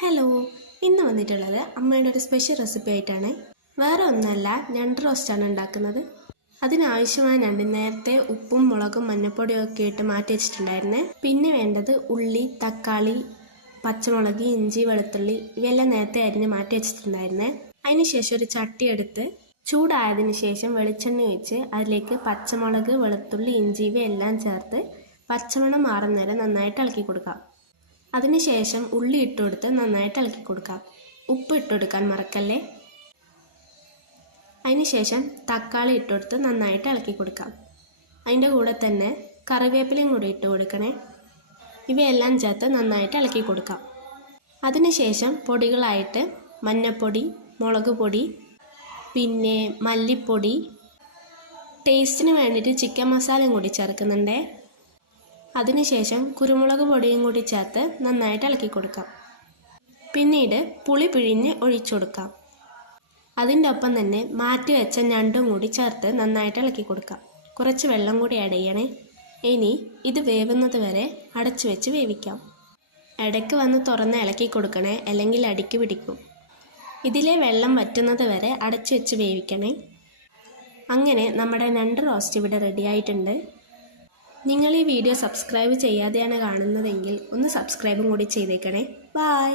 Hello, ഇന്ന് വന്നിട്ടുള്ളത് അമ്മയുടെ ഒരു സ്പെഷ്യൽ റെസിപ്പി ആയിട്ടാണ്. വേറെ ഒന്നല്ല, ഞണ്ട് റോസ്റ്റാണ് ഉണ്ടാക്കുന്നത്. അതിനാവശ്യമായ ഞണ്ട് നേരത്തെ ഉപ്പും മുളകും മഞ്ഞൾപ്പൊടിയും ഒക്കെ ഇട്ട് മാറ്റി വെച്ചിട്ടുണ്ടായിരുന്നേ. പിന്നെ വേണ്ടത് ഉള്ളി, തക്കാളി, പച്ചമുളക്, ഇഞ്ചി, വെളുത്തുള്ളി ഇവയെല്ലാം നേരത്തെ അരിഞ്ഞ് മാറ്റി വെച്ചിട്ടുണ്ടായിരുന്നേ. അതിനുശേഷം ഒരു ചട്ടി എടുത്ത് ചൂടായതിനു ശേഷം വെളിച്ചെണ്ണ ഒഴിച്ച് അതിലേക്ക് പച്ചമുളക്, വെളുത്തുള്ളി, ഇഞ്ചി ഇവയെല്ലാം ചേർത്ത് പച്ചമണം മാറുന്നേരം നന്നായിട്ട് ഇളക്കി കൊടുക്കാം. അതിനുശേഷം ഉള്ളി ഇട്ടുകൊടുത്ത് നന്നായിട്ട് ഇളക്കി കൊടുക്കാം. ഉപ്പ് ഇട്ടുകൊടുക്കാൻ മറക്കല്ലേ. അതിനുശേഷം തക്കാളി ഇട്ടുകൊടുത്ത് നന്നായിട്ട് ഇളക്കി കൊടുക്കാം. അതിൻ്റെ കൂടെ തന്നെ കറിവേപ്പിലയും കൂടി ഇട്ട് കൊടുക്കണേ. ഇവയെല്ലാം ചേർത്ത് നന്നായിട്ട് ഇളക്കി കൊടുക്കാം. അതിനുശേഷം പൊടികളായിട്ട് മഞ്ഞൾപ്പൊടി, മുളക് പൊടി, പിന്നെ മല്ലിപ്പൊടി, ടേസ്റ്റിന് വേണ്ടിയിട്ട് ചിക്കൻ മസാലയും കൂടി ചേർക്കുന്നുണ്ട്. അതിനുശേഷം കുരുമുളക് പൊടിയും കൂടി ചേർത്ത് നന്നായിട്ട് ഇളക്കി കൊടുക്കാം. പിന്നീട് പുളി പിഴിഞ്ഞ് ഒഴിച്ചു കൊടുക്കാം. അതിൻ്റെ ഒപ്പം തന്നെ മാറ്റി വെച്ച ഞണ്ടും കൂടി ചേർത്ത് നന്നായിട്ട് ഇളക്കി കൊടുക്കാം. കുറച്ച് വെള്ളം കൂടി ആഡ് ചെയ്യണേ. ഇനി ഇത് വേവുന്നത് വരെ അടച്ചു വെച്ച് വേവിക്കാം. ഇടയ്ക്ക് വന്ന് തുറന്ന് ഇളക്കി കൊടുക്കണേ, അല്ലെങ്കിൽ അടിക്ക് പിടിക്കും. ഇതിലെ വെള്ളം വറ്റുന്നത് വരെ അടച്ചു വെച്ച് വേവിക്കണേ. അങ്ങനെ നമ്മുടെ ഞണ്ട് റോസ്റ്റ് ഇവിടെ റെഡി ആയിട്ടുണ്ട്. നിങ്ങൾ ഈ വീഡിയോ സബ്സ്ക്രൈബ് ചെയ്യാതെയാണ് കാണുന്നതെങ്കിൽ ഒന്ന് സബ്സ്ക്രൈബും കൂടി ചെയ്തേക്കണേ. ബൈ.